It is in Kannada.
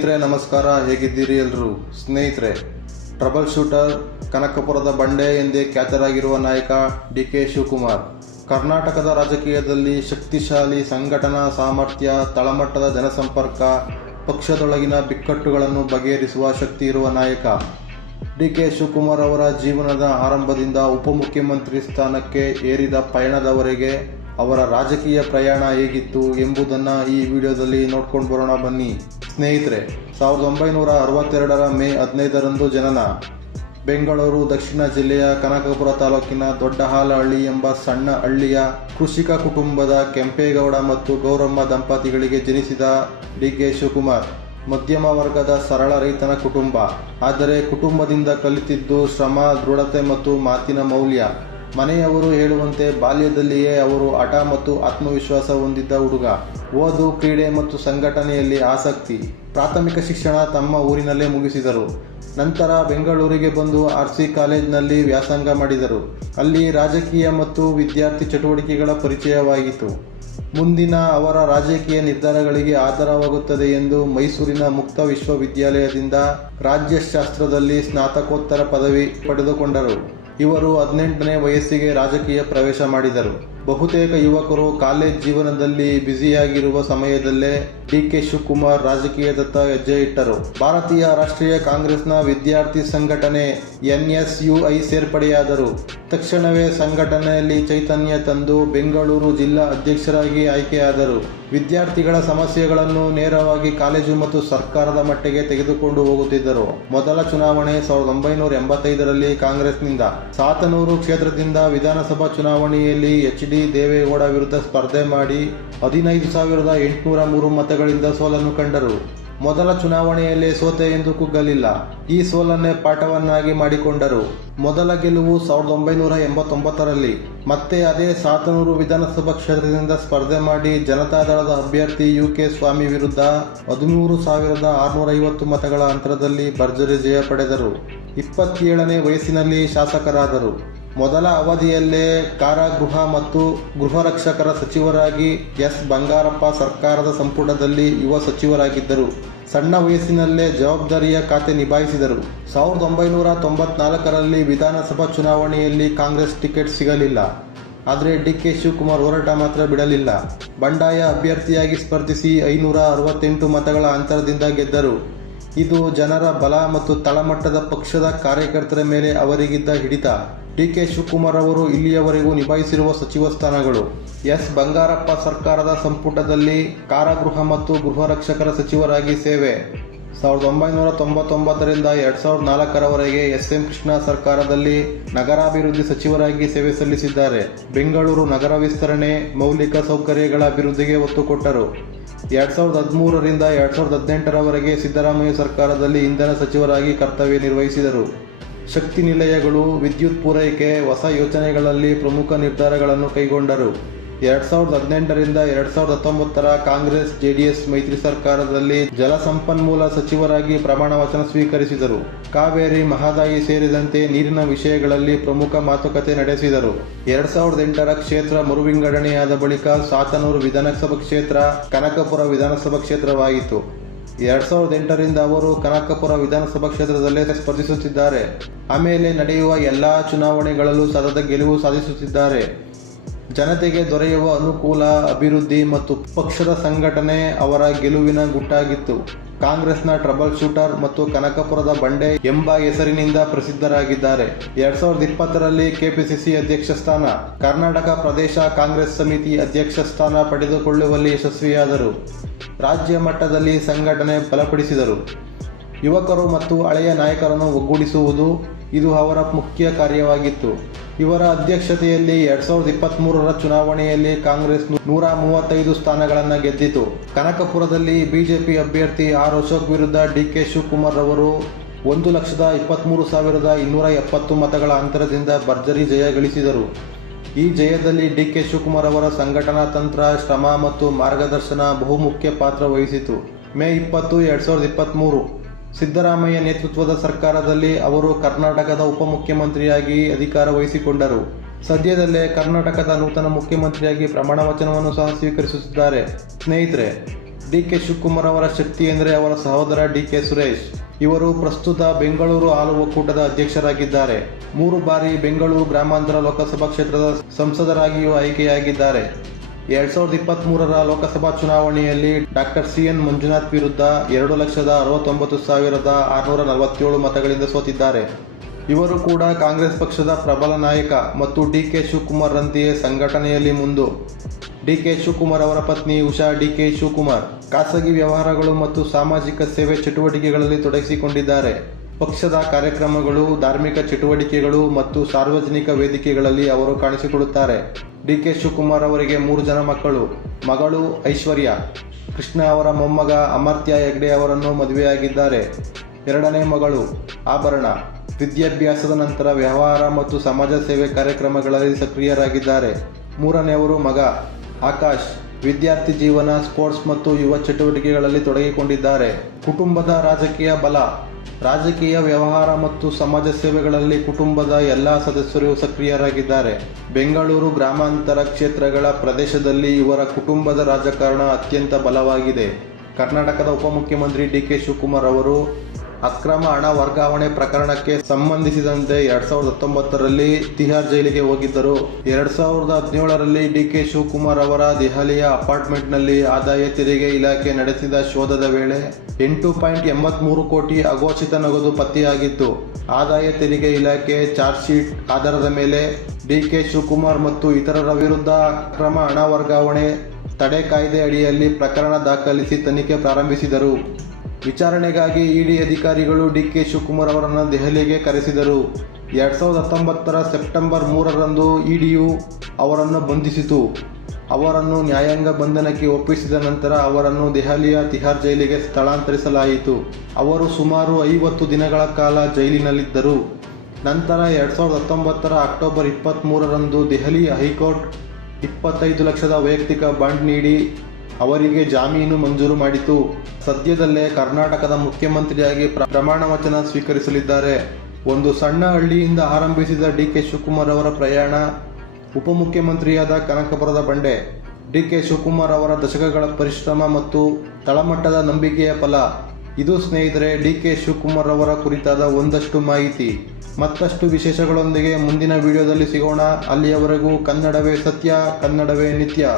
ಸ್ನೇಹಿತರೆ, ನಮಸ್ಕಾರ. ಹೇಗಿದ್ದೀರಿ ಎಲ್ಲರೂ ಸ್ನೇಹಿತರೆ, ಟ್ರಬಲ್ ಶೂಟರ್, ಕನಕಪುರದ ಬಂಡೆ ಎಂದೇ ಖ್ಯಾತರಾಗಿರುವ ನಾಯಕ ಡಿ ಕೆ ಶಿವಕುಮಾರ್. ಕರ್ನಾಟಕದ ರಾಜಕೀಯದಲ್ಲಿ ಶಕ್ತಿಶಾಲಿ ಸಂಘಟನಾ ಸಾಮರ್ಥ್ಯ, ತಳಮಟ್ಟದ ಜನಸಂಪರ್ಕ, ಪಕ್ಷದೊಳಗಿನ ಬಿಕ್ಕಟ್ಟುಗಳನ್ನು ಬಗೆಹರಿಸುವ ಶಕ್ತಿ ಇರುವ ನಾಯಕ ಡಿ ಕೆ ಶಿವಕುಮಾರ್ ಅವರ ಜೀವನದ ಆರಂಭದಿಂದ ಉಪಮುಖ್ಯಮಂತ್ರಿ ಸ್ಥಾನಕ್ಕೆ ಏರಿದ ಪಯಣದವರೆಗೆ ಅವರ ರಾಜಕೀಯ ಪ್ರಯಾಣ ಹೇಗಿತ್ತು ಎಂಬುದನ್ನು ಈ ವಿಡಿಯೋದಲ್ಲಿ ನೋಡ್ಕೊಂಡು ಬರೋಣ ಬನ್ನಿ. ಸ್ನೇಹಿತರೆ, ಸಾವಿರದ ಒಂಬೈನೂರ ಅರವತ್ತೆರಡರ ಮೇ ಹದಿನೈದರಂದು ಜನನ. ಬೆಂಗಳೂರು, ದಕ್ಷಿಣ ಜಿಲ್ಲೆಯ ಕನಕಪುರ ತಾಲೂಕಿನ ದೊಡ್ಡಹಾಲಹಳ್ಳಿ ಎಂಬ ಸಣ್ಣ ಹಳ್ಳಿಯ ಕೃಷಿಕ ಕುಟುಂಬದ ಕೆಂಪೇಗೌಡ ಮತ್ತು ಗೌರಮ್ಮ ದಂಪತಿಗಳಿಗೆ ಜನಿಸಿದ ಡಿ ಕೆ ಶಿವಕುಮಾರ್. ಮಧ್ಯಮ ವರ್ಗದ ಸರಳ ರೈತನ ಕುಟುಂಬ. ಆದರೆ ಕುಟುಂಬದಿಂದ ಕಲಿತಿದ್ದು ಶ್ರಮ, ದೃಢತೆ ಮತ್ತು ಮಾತಿನ ಮೌಲ್ಯ. ಮನೆಯವರು ಹೇಳುವಂತೆ ಬಾಲ್ಯದಲ್ಲಿಯೇ ಅವರು ಹಠ ಮತ್ತು ಆತ್ಮವಿಶ್ವಾಸ ಹೊಂದಿದ್ದ ಹುಡುಗ. ಓದು, ಕ್ರೀಡೆ ಮತ್ತು ಸಂಘಟನೆಯಲ್ಲಿ ಆಸಕ್ತಿ. ಪ್ರಾಥಮಿಕ ಶಿಕ್ಷಣ ತಮ್ಮ ಊರಿನಲ್ಲೇ ಮುಗಿಸಿದರು. ನಂತರ ಬೆಂಗಳೂರಿಗೆ ಬಂದು ಆರ್ ಸಿ ಕಾಲೇಜ್ನಲ್ಲಿ ವ್ಯಾಸಂಗ ಮಾಡಿದರು. ಅಲ್ಲಿ ರಾಜಕೀಯ ಮತ್ತು ವಿದ್ಯಾರ್ಥಿ ಚಟುವಟಿಕೆಗಳ ಪರಿಚಯವಾಯಿತು ಮುಂದಿನ ಅವರ ರಾಜಕೀಯ ನಿರ್ಧಾರಗಳಿಗೆ ಆಧಾರವಾಗುತ್ತದೆ ಎಂದು ಮೈಸೂರಿನ ಮುಕ್ತ ವಿಶ್ವವಿದ್ಯಾಲಯದಿಂದ ರಾಜ್ಯಶಾಸ್ತ್ರದಲ್ಲಿ ಸ್ನಾತಕೋತ್ತರ ಪದವಿ ಪಡೆದುಕೊಂಡರು. ಇವರು ಹದಿನೆಂಟನೇ ವಯಸ್ಸಿಗೆ ರಾಜಕೀಯ ಪ್ರವೇಶ ಮಾಡಿದರು. ಬಹುತೇಕ ಯುವಕರು ಕಾಲೇಜ್ ಜೀವನದಲ್ಲಿ ಬ್ಯುಸಿಯಾಗಿರುವ ಸಮಯದಲ್ಲೇ ಡಿ ಕೆ ಶಿವಕುಮಾರ್ ರಾಜಕೀಯದತ್ತ ಹೆಜ್ಜೆ ಇಟ್ಟರು. ಭಾರತೀಯ ರಾಷ್ಟ್ರೀಯ ಕಾಂಗ್ರೆಸ್ನ ವಿದ್ಯಾರ್ಥಿ ಸಂಘಟನೆ ಎನ್ಎಸ್ಯುಐ ಸೇರ್ಪಡೆಯಾದರು. ತಕ್ಷಣವೇ ಸಂಘಟನೆಯಲ್ಲಿ ಚೈತನ್ಯ ತಂದು ಬೆಂಗಳೂರು ಜಿಲ್ಲಾ ಅಧ್ಯಕ್ಷರಾಗಿ ಆಯ್ಕೆಯಾದರು. ವಿದ್ಯಾರ್ಥಿಗಳ ಸಮಸ್ಯೆಗಳನ್ನು ನೇರವಾಗಿ ಕಾಲೇಜು ಮತ್ತು ಸರ್ಕಾರದ ಮಟ್ಟಿಗೆ ತೆಗೆದುಕೊಂಡು ಹೋಗುತ್ತಿದ್ದರು. ಮೊದಲ ಚುನಾವಣೆ ಸಾವಿರದ ಒಂಬೈನೂರ ಎಂಬತ್ತೈದರಲ್ಲಿ ಕಾಂಗ್ರೆಸ್ನಿಂದ. ಸಾತನೂರು ಕ್ಷೇತ್ರದಿಂದ ವಿಧಾನಸಭಾ ಚುನಾವಣೆಯಲ್ಲಿ ಎಚ್ ಡಿ ದೇವೇಗೌಡ ವಿರುದ್ಧ ಸ್ಪರ್ಧೆ ಮಾಡಿ ಹದಿನೈದು ಸಾವಿರದ ಎಂಟುನೂರ ಮೂರು ಮತಗಳಿಂದ ಸೋಲನ್ನು ಕಂಡರು. ಮೊದಲ ಚುನಾವಣೆಯಲ್ಲೇ ಸೋತೆ ಎಂದು ಕುಗ್ಗಲಿಲ್ಲ. ಈ ಸೋಲನ್ನೇ ಪಾಠವನ್ನಾಗಿ ಮಾಡಿಕೊಂಡರು. ಮೊದಲ ಗೆಲುವು ಸಾವಿರದ ಒಂಬೈನೂರ ಎಂಬತ್ತೊಂಬತ್ತರಲ್ಲಿ. ಮತ್ತೆ ಅದೇ ಸಾತನೂರು ವಿಧಾನಸಭಾ ಕ್ಷೇತ್ರದಿಂದ ಸ್ಪರ್ಧೆ ಮಾಡಿ ಜನತಾದಳದ ಅಭ್ಯರ್ಥಿ ಯು ಕೆ ಸ್ವಾಮಿ ವಿರುದ್ಧ ಹದಿಮೂರು ಸಾವಿರದ ಆರುನೂರ ಐವತ್ತು ಮತಗಳ ಅಂತರದಲ್ಲಿ ಭರ್ಜರಿ ಜಯ ಪಡೆದರು. ಇಪ್ಪತ್ತೇಳನೇ ವಯಸ್ಸಿನಲ್ಲಿ ಶಾಸಕರಾದರು. ಮೊದಲ ಅವಧಿಯಲ್ಲೇ ಕಾರಾಗೃಹ ಮತ್ತು ಗೃಹರಕ್ಷಕರ ಸಚಿವರಾಗಿ ಎಸ್. ಬಂಗಾರಪ್ಪ ಸರ್ಕಾರದ ಸಂಪುಟದಲ್ಲಿ ಯುವ ಸಚಿವರಾಗಿದ್ದರು. ಸಣ್ಣ ವಯಸ್ಸಿನಲ್ಲೇ ಜವಾಬ್ದಾರಿಯ ಖಾತೆ ನಿಭಾಯಿಸಿದರು. ಸಾವಿರದ ಒಂಬೈನೂರ ತೊಂಬತ್ನಾಲ್ಕರಲ್ಲಿ ವಿಧಾನಸಭಾ ಚುನಾವಣೆಯಲ್ಲಿ ಕಾಂಗ್ರೆಸ್ ಟಿಕೆಟ್ ಸಿಗಲಿಲ್ಲ. ಆದರೆ ಡಿ. ಕೆ. ಶಿವಕುಮಾರ್ ಹೋರಾಟ ಮಾತ್ರ ಬಿಡಲಿಲ್ಲ. ಬಂಡಾಯ ಅಭ್ಯರ್ಥಿಯಾಗಿ ಸ್ಪರ್ಧಿಸಿ ಐನೂರ ಅರವತ್ತೆಂಟು ಮತಗಳ ಅಂತರದಿಂದ ಗೆದ್ದರು. ಇದು ಜನರ ಬಲ ಮತ್ತು ತಳಮಟ್ಟದ ಪಕ್ಷದ ಕಾರ್ಯಕರ್ತರ ಮೇಲೆ ಅವರಿಗಿದ್ದ ಹಿಡಿತ. ಡಿ ಕೆ ಶಿವಕುಮಾರ್ ಅವರು ಇಲ್ಲಿಯವರೆಗೂ ನಿಭಾಯಿಸಿರುವ ಸಚಿವ ಸ್ಥಾನಗಳು. ಎಸ್. ಬಂಗಾರಪ್ಪ ಸರ್ಕಾರದ ಸಂಪುಟದಲ್ಲಿ ಕಾರಾಗೃಹ ಮತ್ತು ಗೃಹ ರಕ್ಷಕರ ಸಚಿವರಾಗಿ ಸೇವೆ. ಸಾವಿರದ ಒಂಬೈನೂರ ತೊಂಬತ್ತೊಂಬತ್ತರಿಂದ ಎರಡು ಸಾವಿರದ ನಾಲ್ಕರವರೆಗೆ ಎಸ್ ಎಂ ಕೃಷ್ಣ ಸರ್ಕಾರದಲ್ಲಿ ನಗರಾಭಿವೃದ್ಧಿ ಸಚಿವರಾಗಿ ಸೇವೆ ಸಲ್ಲಿಸಿದ್ದಾರೆ. ಬೆಂಗಳೂರು ನಗರ ವಿಸ್ತರಣೆ, ಮೌಲಿಕ ಸೌಕರ್ಯಗಳ ಅಭಿವೃದ್ಧಿಗೆ ಒತ್ತು ಕೊಟ್ಟರು. ಎರಡು ಸಾವಿರದ ಹದಿಮೂರರಿಂದ ಎರಡು ಸಾವಿರದ ಹದಿನೆಂಟರವರೆಗೆ ಸಿದ್ದರಾಮಯ್ಯ ಸರ್ಕಾರದಲ್ಲಿ ಇಂಧನ ಸಚಿವರಾಗಿ ಕರ್ತವ್ಯ ನಿರ್ವಹಿಸಿದರು. ಶಕ್ತಿ ನಿಲಯಗಳು, ವಿದ್ಯುತ್ ಪೂರೈಕೆ, ಹೊಸ ಯೋಜನೆಗಳಲ್ಲಿ ಪ್ರಮುಖ ನಿರ್ಧಾರಗಳನ್ನು ಕೈಗೊಂಡರು. ಎರಡ್ ಸಾವಿರದ ಹದಿನೆಂಟರಿಂದ ಎರಡ್ ಸಾವಿರದ ಹತ್ತೊಂಬತ್ತರ ಕಾಂಗ್ರೆಸ್, ಜೆಡಿಎಸ್ ಮೈತ್ರಿ ಸರ್ಕಾರದಲ್ಲಿ ಜಲಸಂಪನ್ಮೂಲ ಸಚಿವರಾಗಿ ಪ್ರಮಾಣ ವಚನ ಸ್ವೀಕರಿಸಿದರು. ಕಾವೇರಿ, ಮಹದಾಯಿ ಸೇರಿದಂತೆ ನೀರಿನ ವಿಷಯಗಳಲ್ಲಿ ಪ್ರಮುಖ ಮಾತುಕತೆ ನಡೆಸಿದರು. ಎರಡ್ ಸಾವಿರದ ಎಂಟರ ಕ್ಷೇತ್ರ ಮರುವಿಂಗಡಣೆಯಾದ ಬಳಿಕ ಸಾತನೂರು ವಿಧಾನಸಭಾ ಕ್ಷೇತ್ರ, ಕನಕಪುರ ವಿಧಾನಸಭಾ ಕ್ಷೇತ್ರವಾಯಿತು. ಎರಡ್ ಸಾವಿರದ ಎಂಟರಿಂದ ಅವರು ಕನಕಪುರ ವಿಧಾನಸಭಾ ಕ್ಷೇತ್ರದಲ್ಲೇ ಸ್ಪರ್ಧಿಸುತ್ತಿದ್ದಾರೆ. ಆಮೇಲೆ ನಡೆಯುವ ಎಲ್ಲಾ ಚುನಾವಣೆಗಳಲ್ಲೂ ಸತತ ಗೆಲುವು ಸಾಧಿಸುತ್ತಿದ್ದಾರೆ. ಜನತೆಗೆ ದೊರೆಯುವ ಅನುಕೂಲ, ಅಭಿವೃದ್ಧಿ ಮತ್ತು ಪಕ್ಷದ ಸಂಘಟನೆ ಅವರ ಗೆಲುವಿನ ಗುಟ್ಟಾಗಿತ್ತು. ಕಾಂಗ್ರೆಸ್ನ ಟ್ರಬಲ್ ಶೂಟರ್ ಮತ್ತು ಕನಕಪುರದ ಬಂಡೆ ಎಂಬ ಹೆಸರಿನಿಂದ ಪ್ರಸಿದ್ಧರಾಗಿದ್ದಾರೆ. ಎರಡ್ ಸಾವಿರದ ಇಪ್ಪತ್ತರಲ್ಲಿ ಕೆಪಿಸಿಸಿ ಅಧ್ಯಕ್ಷ ಸ್ಥಾನ, ಕರ್ನಾಟಕ ಪ್ರದೇಶ ಕಾಂಗ್ರೆಸ್ ಸಮಿತಿ ಅಧ್ಯಕ್ಷ ಸ್ಥಾನ ಪಡೆದುಕೊಳ್ಳುವಲ್ಲಿ ಯಶಸ್ವಿಯಾದರು. ರಾಜ್ಯ ಮಟ್ಟದಲ್ಲಿ ಸಂಘಟನೆ ಬಲಪಡಿಸಿದರು. ಯುವಕರು ಮತ್ತು ಹಳೆಯ ನಾಯಕರನ್ನು ಒಗ್ಗೂಡಿಸುವುದು ಇದು ಅವರ ಮುಖ್ಯ ಕಾರ್ಯವಾಗಿತ್ತು. ಇವರ ಅಧ್ಯಕ್ಷತೆಯಲ್ಲಿ ಎರಡ್ ಸಾವಿರದ ಇಪ್ಪತ್ತ್ಮೂರರ ಚುನಾವಣೆಯಲ್ಲಿ ಕಾಂಗ್ರೆಸ್ ನೂರ ಮೂವತ್ತೈದು ಸ್ಥಾನಗಳನ್ನು ಗೆದ್ದಿತು. ಕನಕಪುರದಲ್ಲಿ ಬಿಜೆಪಿ ಅಭ್ಯರ್ಥಿ ಆರ್ ಅಶೋಕ್ ವಿರುದ್ಧ ಡಿ ಕೆ ಶಿವಕುಮಾರ್ ಅವರು ಒಂದು ಲಕ್ಷದ ಇಪ್ಪತ್ತ್ಮೂರು ಸಾವಿರದ ಇನ್ನೂರ ಎಪ್ಪತ್ತು ಮತಗಳ ಅಂತರದಿಂದ ಭರ್ಜರಿ ಜಯ ಗಳಿಸಿದರು. ಈ ಜಯದಲ್ಲಿ ಡಿ ಕೆ ಶಿವಕುಮಾರ್ ಅವರ ಸಂಘಟನಾ ತಂತ್ರ, ಶ್ರಮ ಮತ್ತು ಮಾರ್ಗದರ್ಶನ ಬಹುಮುಖ್ಯ ಪಾತ್ರ ವಹಿಸಿತು. ಮೇ ಇಪ್ಪತ್ತು, ಎರಡ್ ಸಾವಿರದ ಇಪ್ಪತ್ತ್ಮೂರು ಸಿದ್ದರಾಮಯ್ಯ ನೇತೃತ್ವದ ಸರ್ಕಾರದಲ್ಲಿ ಅವರು ಕರ್ನಾಟಕದ ಉಪಮುಖ್ಯಮಂತ್ರಿಯಾಗಿ ಅಧಿಕಾರ ವಹಿಸಿಕೊಂಡರು. ಸದ್ಯದಲ್ಲೇ ಕರ್ನಾಟಕದ ನೂತನ ಮುಖ್ಯಮಂತ್ರಿಯಾಗಿ ಪ್ರಮಾಣ ವಚನವನ್ನು ಸಹ ಸ್ವೀಕರಿಸುತ್ತಿದ್ದಾರೆ. ಸ್ನೇಹಿತರೆ ಡಿ ಕೆ ಶಿವಕುಮಾರ್ ಅವರ ಶಕ್ತಿ ಎಂದರೆ ಅವರ ಸಹೋದರ ಡಿ ಕೆ ಸುರೇಶ್. ಇವರು ಪ್ರಸ್ತುತ ಬೆಂಗಳೂರು ಹಾಲು ಒಕ್ಕೂಟದ ಅಧ್ಯಕ್ಷರಾಗಿದ್ದಾರೆ. ಮೂರು ಬಾರಿ ಬೆಂಗಳೂರು ಗ್ರಾಮಾಂತರ ಲೋಕಸಭಾ ಕ್ಷೇತ್ರದ ಸಂಸದರಾಗಿಯೂ ಆಯ್ಕೆಯಾಗಿದ್ದಾರೆ. ಎರಡ್ ಸಾವಿರದ ಇಪ್ಪತ್ತ್ ಮೂರರ ಲೋಕಸಭಾ ಚುನಾವಣೆಯಲ್ಲಿ ಡಾಕ್ಟರ್ ಸಿ ಎನ್ ಮಂಜುನಾಥ್ ವಿರುದ್ಧ ಎರಡು ಲಕ್ಷದ ಅರವತ್ತೊಂಬತ್ತು ಸಾವಿರದ ಆರುನೂರ ನಲವತ್ತೇಳು ಮತಗಳಿಂದ ಸೋತಿದ್ದಾರೆ. ಇವರು ಕೂಡ ಕಾಂಗ್ರೆಸ್ ಪಕ್ಷದ ಪ್ರಬಲ ನಾಯಕ ಮತ್ತು ಡಿ ಕೆ ಶಿವಕುಮಾರ್ ರಂತೆಯೇ ಸಂಘಟನೆಯಲ್ಲಿ ಮುಂದು. ಡಿ ಕೆ ಶಿವಕುಮಾರ್ ಅವರ ಪತ್ನಿ ಉಷಾ ಡಿ ಕೆ ಶಿವಕುಮಾರ್ ಖಾಸಗಿ ವ್ಯವಹಾರಗಳು ಮತ್ತು ಸಾಮಾಜಿಕ ಸೇವೆ ಚಟುವಟಿಕೆಗಳಲ್ಲಿ ತೊಡಗಿಸಿಕೊಂಡಿದ್ದಾರೆ. ಪಕ್ಷದ ಕಾರ್ಯಕ್ರಮಗಳು, ಧಾರ್ಮಿಕ ಚಟುವಟಿಕೆಗಳು ಮತ್ತು ಸಾರ್ವಜನಿಕ ವೇದಿಕೆಗಳಲ್ಲಿ ಅವರು ಕಾಣಿಸಿಕೊಳ್ಳುತ್ತಾರೆ. ಡಿ ಕೆ ಶಿವಕುಮಾರ್ ಅವರಿಗೆ ಮೂರು ಜನ ಮಕ್ಕಳು, ಮಗಳು ಐಶ್ವರ್ಯ, ಕೃಷ್ಣ ಅವರ ಮೊಮ್ಮಗ ಅಮರ್ತ್ಯ ಹೆಗ್ಡೆ ಅವರನ್ನು ಮದುವೆಯಾಗಿದ್ದಾರೆ. ಎರಡನೇ ಮಗಳು ಆಭರಣ. ವಿದ್ಯಾಭ್ಯಾಸದ ನಂತರ ವ್ಯವಹಾರ ಮತ್ತು ಸಮಾಜ ಸೇವೆ ಕಾರ್ಯಕ್ರಮಗಳಲ್ಲಿ ಸಕ್ರಿಯರಾಗಿದ್ದಾರೆ. ಮೂರನೆಯವರು ಮಗ ಆಕಾಶ್. ವಿದ್ಯಾರ್ಥಿ ಜೀವನ, ಸ್ಪೋರ್ಟ್ಸ್ ಮತ್ತು ಯುವ ಚಟುವಟಿಕೆಗಳಲ್ಲಿ ತೊಡಗಿಕೊಂಡಿದ್ದಾರೆ. ಕುಟುಂಬದ ರಾಜಕೀಯ ಬಲ. ರಾಜಕೀಯ ವ್ಯವಹಾರ ಮತ್ತು ಸಮಾಜ ಸೇವೆಗಳಲ್ಲಿ ಕುಟುಂಬದ ಎಲ್ಲ ಸದಸ್ಯರು ಸಕ್ರಿಯರಾಗಿದ್ದಾರೆ. ಬೆಂಗಳೂರು ಗ್ರಾಮಾಂತರ ಕ್ಷೇತ್ರಗಳ ಪ್ರದೇಶದಲ್ಲಿ ಇವರ ಕುಟುಂಬದ ರಾಜಕಾರಣ ಅತ್ಯಂತ ಬಲವಾಗಿದೆ. ಕರ್ನಾಟಕದ ಉಪಮುಖ್ಯಮಂತ್ರಿ ಡಿ ಕೆ ಶಿವಕುಮಾರ್ ಅವರು ಅಕ್ರಮ ಹಣ ವರ್ಗಾವಣೆ ಪ್ರಕರಣಕ್ಕೆ ಸಂಬಂಧಿಸಿದಂತೆ ಎರಡ್ ಸಾವಿರದ ಹತ್ತೊಂಬತ್ತರಲ್ಲಿ ತಿಹಾರ್ ಜೈಲಿಗೆ ಹೋಗಿದ್ದರು. ಎರಡ್ ಸಾವಿರದ ಹದಿನೇಳರಲ್ಲಿ ಡಿ ಕೆ ಶಿವಕುಮಾರ್ ಅವರ ದೆಹಲಿಯ ಅಪಾರ್ಟ್ಮೆಂಟ್ನಲ್ಲಿ ಆದಾಯ ತೆರಿಗೆ ಇಲಾಖೆ ನಡೆಸಿದ ಶೋಧದ ವೇಳೆ ಎಂಟು ಪಾಯಿಂಟ್ ಎಂಬತ್ಮೂರು ಕೋಟಿ ಅಘೋಷಿತ ನಗದು ಪತ್ತೆಯಾಗಿತ್ತು. ಆದಾಯ ತೆರಿಗೆ ಇಲಾಖೆ ಚಾರ್ಜ್ ಶೀಟ್ ಆಧಾರದ ಮೇಲೆ ಡಿ ಕೆ ಶಿವಕುಮಾರ್ ಮತ್ತು ಇತರರ ವಿರುದ್ಧ ಅಕ್ರಮ ಹಣ ವರ್ಗಾವಣೆ ತಡೆ ಕಾಯ್ದೆ ಅಡಿಯಲ್ಲಿ ಪ್ರಕರಣ ದಾಖಲಿಸಿ ತನಿಖೆ ಪ್ರಾರಂಭಿಸಿದರು. ವಿಚಾರಣೆಗಾಗಿ ಇಡಿ ಅಧಿಕಾರಿಗಳು ಡಿ ಕೆ ಶಿವಕುಮಾರ್ ಅವರನ್ನು ದೆಹಲಿಗೆ ಕರೆಸಿದರು. ಎರಡು ಸಾವಿರದ ಹತ್ತೊಂಬತ್ತರ ಸೆಪ್ಟೆಂಬರ್ ಮೂರರಂದು ಇಡಿಯು ಅವರನ್ನು ಬಂಧಿಸಿತು. ಅವರನ್ನು ನ್ಯಾಯಾಂಗ ಬಂಧನಕ್ಕೆ ಒಪ್ಪಿಸಿದ ನಂತರ ಅವರನ್ನು ದೆಹಲಿಯ ತಿಹಾರ್ ಜೈಲಿಗೆ ಸ್ಥಳಾಂತರಿಸಲಾಯಿತು. ಅವರು ಸುಮಾರು ಐವತ್ತು ದಿನಗಳ ಕಾಲ ಜೈಲಿನಲ್ಲಿದ್ದರು. ನಂತರ ಎರಡು ಸಾವಿರದ ಹತ್ತೊಂಬತ್ತರ ಅಕ್ಟೋಬರ್ ಇಪ್ಪತ್ತ್ಮೂರರಂದು ದೆಹಲಿ ಹೈಕೋರ್ಟ್ ಇಪ್ಪತ್ತೈದು ಲಕ್ಷದ ವೈಯಕ್ತಿಕ ಬಾಂಡ್ ನೀಡಿ ಅವರಿಗೆ ಜಾಮೀನು ಮಂಜೂರು ಮಾಡಿತು. ಸದ್ಯದಲ್ಲೇ ಕರ್ನಾಟಕದ ಮುಖ್ಯಮಂತ್ರಿಯಾಗಿ ಪ್ರಮಾಣ ವಚನ ಸ್ವೀಕರಿಸಲಿದ್ದಾರೆ. ಒಂದು ಸಣ್ಣ ಹಳ್ಳಿಯಿಂದ ಆರಂಭಿಸಿದ ಡಿ ಕೆ ಶಿವಕುಮಾರ್ ಅವರ ಪ್ರಯಾಣ ಉಪಮುಖ್ಯಮಂತ್ರಿಯಾದ ಕನಕಪುರದ ಬಂಡೆ. ಡಿ ಕೆ ಶಿವಕುಮಾರ್ ಅವರ ದಶಕಗಳ ಪರಿಶ್ರಮ ಮತ್ತು ತಳಮಟ್ಟದ ನಂಬಿಕೆಯ ಫಲ. ಇದು ಸ್ನೇಹಿತರೆ, ಡಿ ಕೆ ಶಿವಕುಮಾರ್ ಅವರ ಕುರಿತಾದ ಒಂದಷ್ಟು ಮಾಹಿತಿ. ಮತ್ತಷ್ಟು ವಿಶೇಷಗಳೊಂದಿಗೆ ಮುಂದಿನ ವಿಡಿಯೋದಲ್ಲಿ ಸಿಗೋಣ. ಅಲ್ಲಿಯವರೆಗೂ ಕನ್ನಡವೇ ಸತ್ಯ, ಕನ್ನಡವೇ ನಿತ್ಯ.